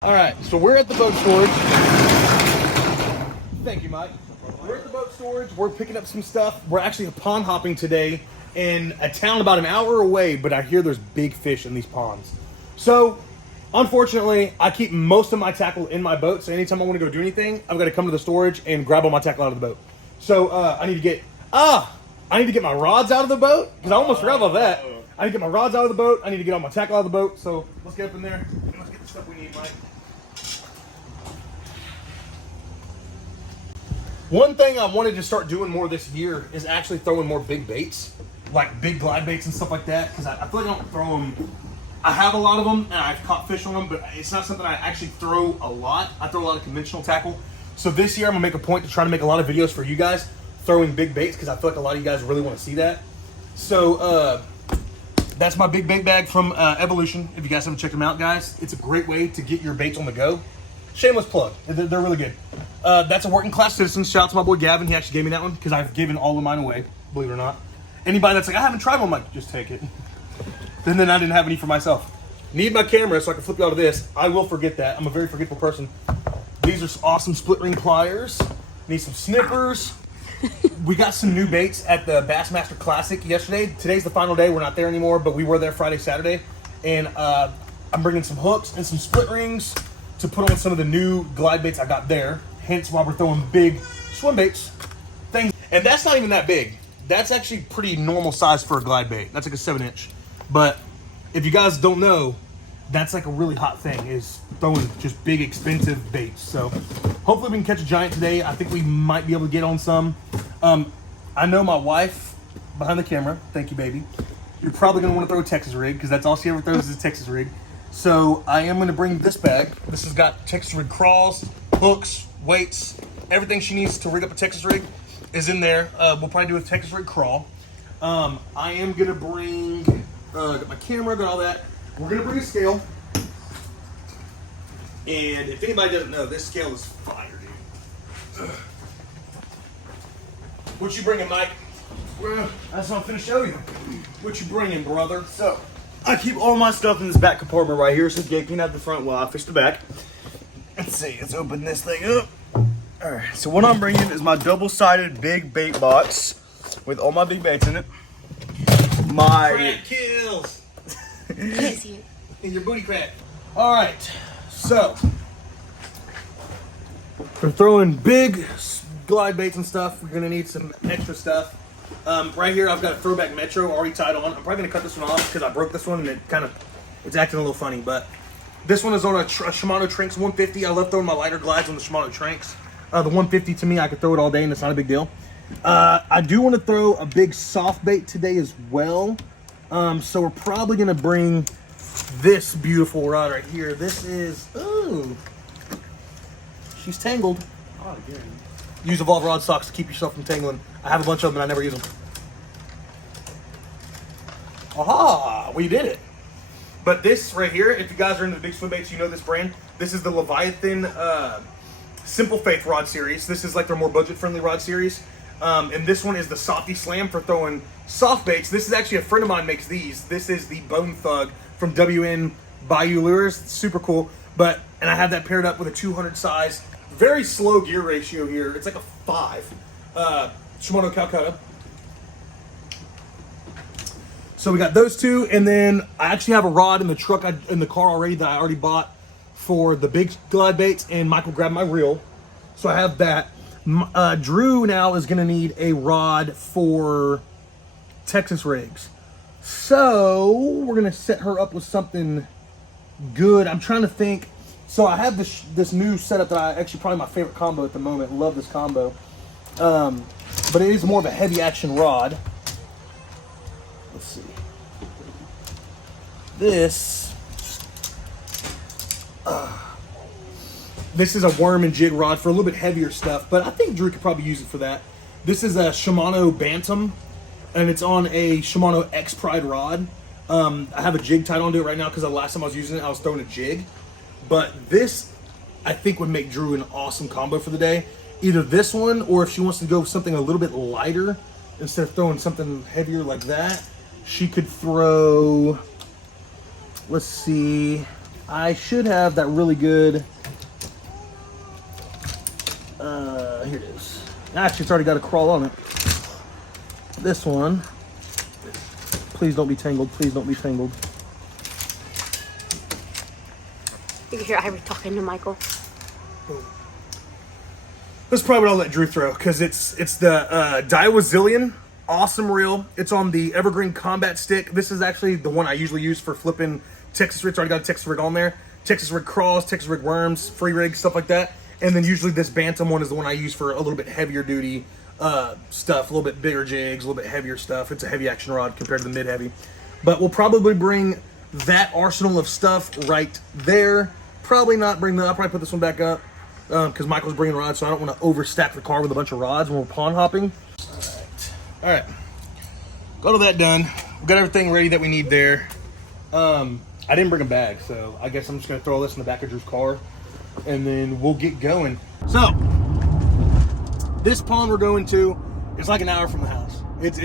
All right, so we're at the boat storage. Thank you, Mike. We're at the boat storage. We're picking up some stuff. We're actually pond hopping today in a town about an hour away, but I hear there's big fish in these ponds. So, unfortunately, I keep most of my tackle in my boat, so anytime I want to go do anything, I've got to come to the storage and grab all my tackle out of the boat. So, I need to get my rods out of the boat, because I almost forgot about that. I need to get my rods out of the boat. I need to get all my tackle out of the boat. So, let's get up in there and let's get the stuff we need, Mike. One thing I wanted to start doing more this year is actually throwing more big baits, like big glide baits and stuff like that, because I feel like I don't throw them. I have a lot of them, and I've caught fish on them, but it's not something I actually throw a lot. I throw a lot of conventional tackle. So this year, I'm going to make a point to try to make a lot of videos for you guys throwing big baits, because I feel like a lot of you guys really want to see that. So that's my big bait bag from Evolution. If you guys haven't checked them out, guys, it's a great way to get your baits on the go. Shameless plug. They're really good. That's a working class citizen. Shout out to my boy Gavin. He actually gave me that one because I've given all of mine away, believe it or not. Anybody that's like, I haven't tried one, I'm like, just take it. Then I didn't have any for myself. Need my camera so I can flip you out of this. I will forget that. I'm a very forgetful person. These are awesome split ring pliers. Need some snippers. We got some new baits at the Bassmaster Classic yesterday. Today's the final day. We're not there anymore, but we were there Friday, Saturday. And I'm bringing some hooks and some split rings to put on some of the new glide baits I got there. Hence why we're throwing big swim baits things. And that's not even that big. That's actually pretty normal size for a glide bait. That's like a 7-inch. But if you guys don't know, that's like a really hot thing, is throwing just big expensive baits. So hopefully we can catch a giant today. I think we might be able to get on some. I know my wife behind the camera, thank you baby, you're probably gonna want to throw a Texas rig, because that's all she ever throws is a Texas rig. So I am going to bring this bag. This has got Texas rig crawls, hooks, weights, everything she needs to rig up a Texas rig is in there. We'll probably do a Texas rig crawl. I am going to bring, got my camera, got all that. We're going to bring a scale. And if anybody doesn't know, this scale is fire, dude. Ugh. What you bringing, Mike? Well, that's what I'm finna show you. What you bringing, brother? So, I keep all my stuff in this back compartment right here, so Jake can have the front while I fish the back. Let's see, let's open this thing up. Alright, so what I'm bringing is my double-sided big bait box with all my big baits in it. My... Crack kills! In your booty crack. Alright, so we're throwing big glide baits and stuff. We're gonna need some extra stuff. Right here, I've got a throwback Metro already tied on. I'm probably gonna cut this one off because I broke this one and it's acting a little funny. But this one is on a Shimano Trinx 150. I love throwing my lighter glides on the Shimano Trinx. The 150 to me, I could throw it all day and it's not a big deal. I do want to throw a big soft bait today as well. So we're probably gonna bring this beautiful rod right here. This is, ooh, she's tangled. Oh, good. Use Evolve rod socks to keep yourself from tangling. I have a bunch of them and I never use them. Aha! We did it. But this right here, if you guys are into the big swim baits, you know this brand. This is the Leviathan Simple Faith rod series. This is like their more budget-friendly rod series. And this one is the Softy Slam for throwing soft baits. This is actually a friend of mine makes these. This is the Bone Thug from WN Bayou Lures. It's super cool. And I have that paired up with a 200 size. Very slow gear ratio here. It's like a 5. Shimano Calcutta. So we got those two, and then I actually have a rod in the truck in the car already that I already bought for the big glide baits, and Michael grabbed my reel. So I have that. Drew now is going to need a rod for Texas rigs. So we're going to set her up with something good. I'm trying to think. So I have this new setup that actually probably my favorite combo at the moment. Love this combo. But it is more of a heavy action rod. Let's see. This is a worm and jig rod for a little bit heavier stuff, but I think Drew could probably use it for that. This is a Shimano Bantam, and it's on a Shimano X Pride rod. I have a jig tied onto it right now because the last time I was using it, I was throwing a jig. But this, I think, would make Drew an awesome combo for the day. Either this one, or if she wants to go with something a little bit lighter, instead of throwing something heavier like that, she could throw, let's see, I should have that really good. Here it is. Actually, it's already got a crawl on it. This one. Please don't be tangled. Please don't be tangled. You can hear Ivory talking to Michael. This is probably what I'll let Drew throw because it's the Daiwa Zillion. Awesome reel. It's on the Evergreen Combat Stick. This is actually the one I usually use for flipping Texas rigs. Already got a Texas rig on there. Texas rig crawls, Texas rig worms, free rig, stuff like that. And then usually this Bantam one is the one I use for a little bit heavier duty stuff, a little bit bigger jigs, a little bit heavier stuff. It's a heavy action rod compared to the mid-heavy. But we'll probably bring that arsenal of stuff right there. Probably not bring that. I'll probably put this one back up because Michael's bringing rods, so I don't want to overstack the car with a bunch of rods when we're pond hopping. All right. Got all that done. We got everything ready that we need there. I didn't bring a bag, so I guess I'm just going to throw all this in the back of Drew's car, and then we'll get going. So, this pond we're going to, it's like an hour from the house. It's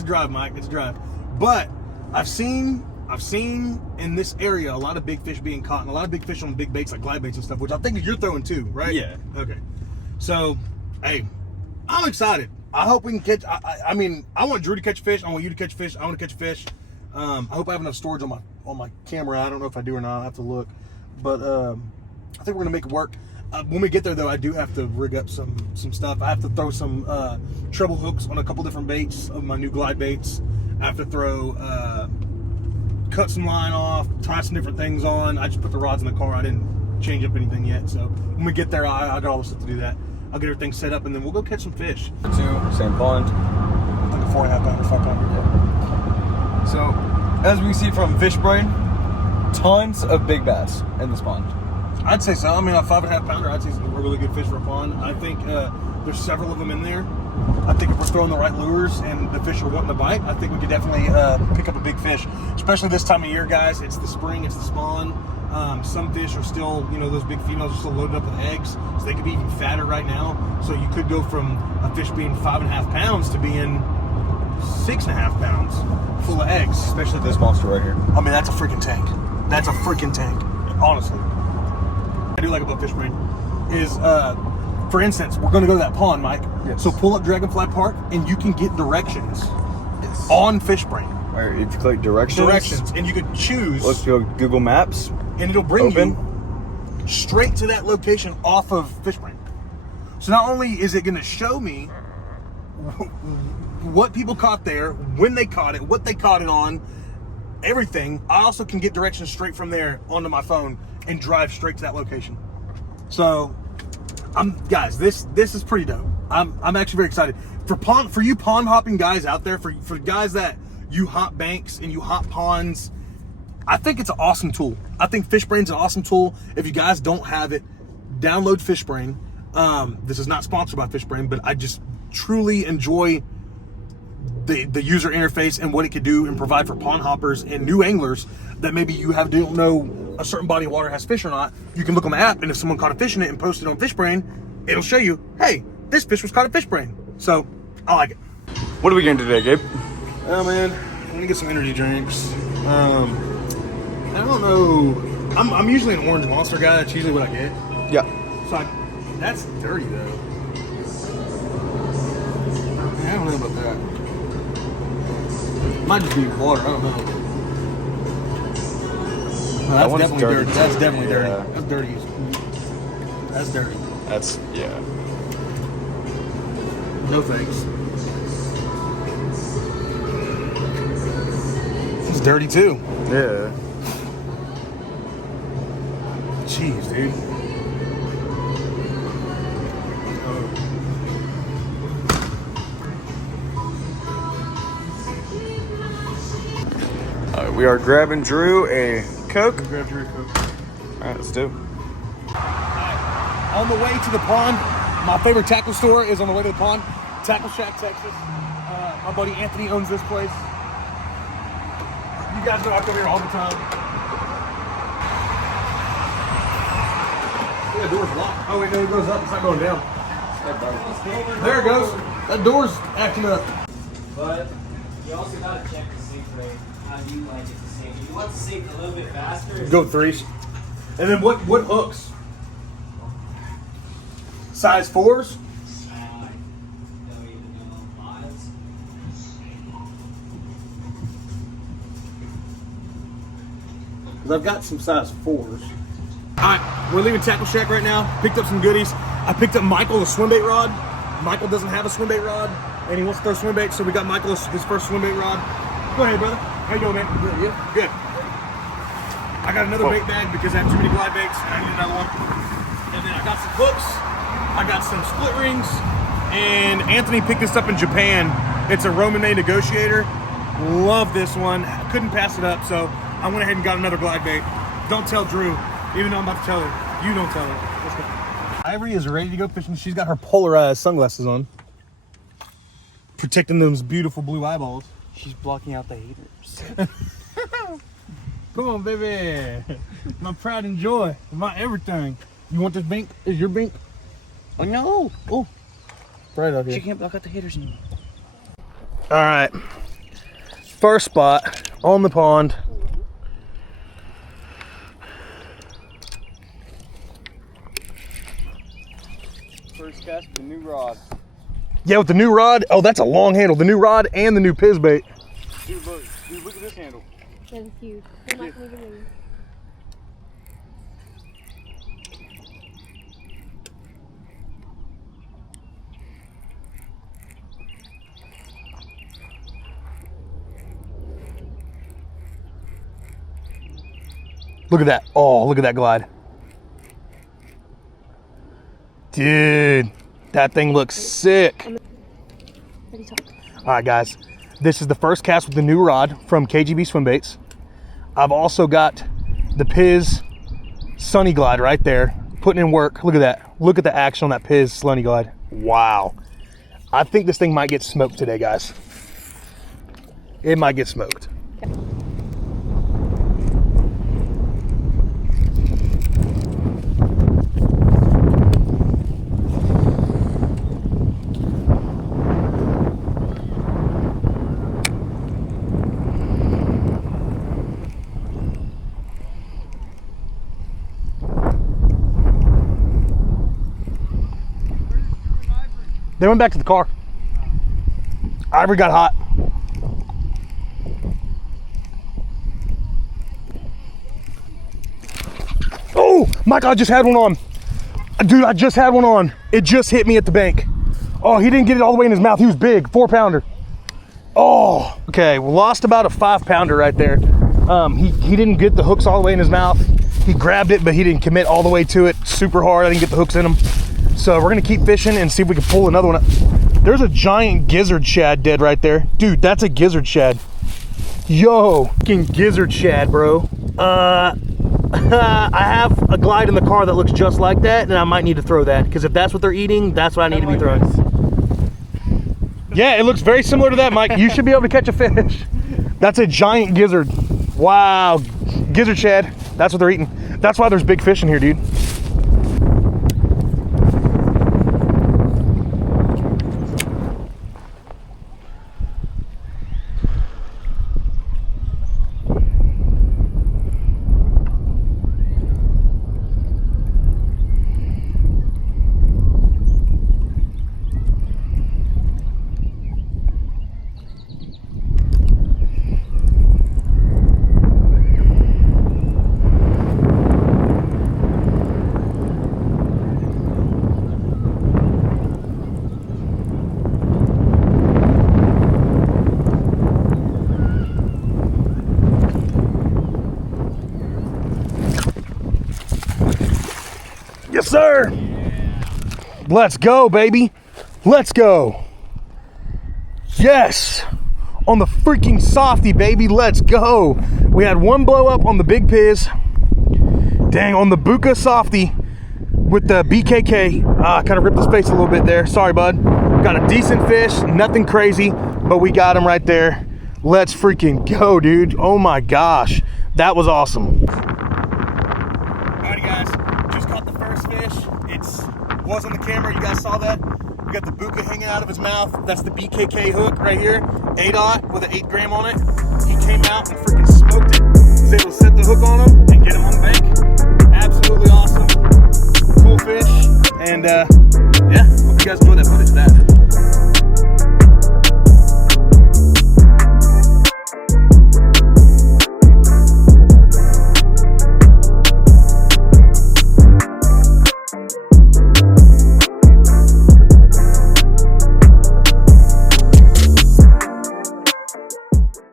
a drive, Mike. It's a drive. But I've seen in this area a lot of big fish being caught, and a lot of big fish on big baits like glide baits and stuff, which I think you're throwing too, right? Yeah. Okay. So, hey, I'm excited. I hope we can catch. I mean, I want Drew to catch fish. I want you to catch fish. I want to catch fish. I hope I have enough storage on my camera. I don't know if I do or not. I have to look, but I think we're gonna make it work. When we get there, though, I do have to rig up some stuff. I have to throw some treble hooks on a couple different baits of my new glide baits. I have to throw, cut some line off, tie some different things on. I just put the rods in the car. I didn't change up anything yet. So when we get there, I got all the stuff to do that. I'll get everything set up, and then we'll go catch some fish. Same pond. Like a 4.5 pounder, 5 pounder. Yeah. So, as we see from Fish Brain, tons of big bass in this pond. I'd say so. I mean, a 5.5 pounder, I'd say it's a really good fish for a pond. I think there's several of them in there. I think if we're throwing the right lures and the fish are wanting to bite, I think we could definitely pick up a big fish. Especially this time of year, guys. It's the spring, it's the spawn. Some fish are still, those big females are still loaded up with eggs, so they could be even fatter right now. So you could go from a fish being 5.5 pounds to being 6.5 pounds full of eggs. Especially this monster right here. I mean, that's a freaking tank. That's a freaking tank, honestly. I do like about Fish Brain is, for instance, we're going to go to that pond, Mike. Yes. So pull up Dragonfly Park, and you can get directions on Fish Brain. All right, if you click directions, and you could choose. Let's go Google Maps. And it'll bring you straight to that location off of Fish Brain. So not only is it going to show me what people caught there, when they caught it, what they caught it on, everything, I also can get directions straight from there onto my phone and drive straight to that location. So, guys, this is pretty dope. I'm actually very excited for you pond hopping guys out there, for guys that you hop banks and you hop ponds. I think it's an awesome tool. I think FishBrain's an awesome tool. If you guys don't have it, download FishBrain. This is not sponsored by FishBrain, but I just truly enjoy the user interface and what it could do and provide for pond hoppers and new anglers that maybe you don't know a certain body of water has fish or not. You can look on the app, and if someone caught a fish in it and posted it on FishBrain, it'll show you, hey, this fish was caught at FishBrain. So I like it. What are we getting today, Gabe? Oh man, I'm gonna get some energy drinks. I don't know. I'm usually an orange monster guy. That's usually what I get. Yeah. So that's dirty though. I don't know about that. Might just be water. I don't know. No, that's definitely dirty. That's definitely dirty. Yeah. That's dirty. That's dirty. That's, yeah. No thanks. It's dirty too. Yeah. Jeez, dude. We are grabbing Drew a Coke. Grab your Coke. All right, let's do it. On the way to the pond, my favorite tackle store is on the way to the pond. Tackle Shack, Texas. My buddy Anthony owns this place. You guys know I come here all the time. Yeah, the door's locked. Oh wait, no, it goes up. It's not going down. There it goes. That door's acting up. But you also gotta check the sink rate. How do you like it to sink? You want to sink a little bit faster? Go threes. And then what hooks? Size 4s? Because I've got some size 4s. Alright, we're leaving Tackle Shack right now. Picked up some goodies. I picked up Michael a swim bait rod. Michael doesn't have a swim bait rod, and he wants to throw swim bait, so we got Michael his first swim bait rod. Go ahead, brother. How you doing, man? Good, you? Good. I got another bait bag because I have too many glide baits, and I need another one. And then I got some hooks. I got some split rings, and Anthony picked this up in Japan. It's a Roman-made negotiator. Love this one. Couldn't pass it up, so I went ahead and got another glide bait. Don't tell Drew, even though I'm about to tell her. You don't tell her. Let's go. Ivory is ready to go fishing. She's got her polarized sunglasses on, protecting those beautiful blue eyeballs. She's blocking out the haters. Come on, baby. My pride and joy. My everything. You want this bink? Is your bink? Oh no! Oh, Right out here. she can't block out the haters anymore. All right. First spot on the pond. First cast with the new rod. Yeah, with the new rod. Oh, that's a long handle. The new rod and the new piz bait. Dude, look at this handle. That is huge. They're not gonna get me. Look at that. Oh, look at that glide. Dude, that thing looks sick. All right, guys. This is the first cast with the new rod from KGB Swim Baits. I've also got the Piz Sunny Glide right there, putting in work. Look at that. Look at the action on that Piz Sunny Glide. Wow. I think this thing might get smoked today, guys. It might get smoked. They went back to the car. Ivory got hot. Oh, Mike, I just had one on. Dude, I just had one on. It just hit me at the bank. Oh, he didn't get it all the way in his mouth. He was big, 4-pounder. Oh, okay, we lost about a 5-pounder right there. He didn't get the hooks all the way in his mouth. He grabbed it, but he didn't commit all the way to it super hard. I didn't get the hooks in him. So we're gonna keep fishing and see if we can pull another one up. There's a giant gizzard shad dead right there. Dude, that's a gizzard shad. Yo, fucking gizzard shad, bro. I have a glide in the car that looks just like that, and I might need to throw that, because if that's what they're eating, that's what I need to be throwing. Yeah, it looks very similar to that, Mike. You should be able to catch a fish. That's a giant gizzard. Wow, gizzard shad. That's what they're eating. That's why there's big fish in here, dude. Yes, sir. Let's go, baby. Let's go. Yes. On the freaking softy, baby. Let's go. We had one blow up on the big Piz. Dang, on the Buka softy with the BKK. Kind of ripped his face a little bit there. Sorry, bud. Got a decent fish. Nothing crazy, but we got him right there. Let's freaking go, dude. Oh my gosh. That was awesome. Alrighty, guys. Just caught the first fish. It was on the camera. You guys saw that? We got the Buka hanging out of his mouth. That's the BKK hook right here. 8-aught with an 8 gram on it. He came out and freaking smoked it. Was able to set the hook on him and get him on the bank. Absolutely. absolutely awesome. Cool fish. And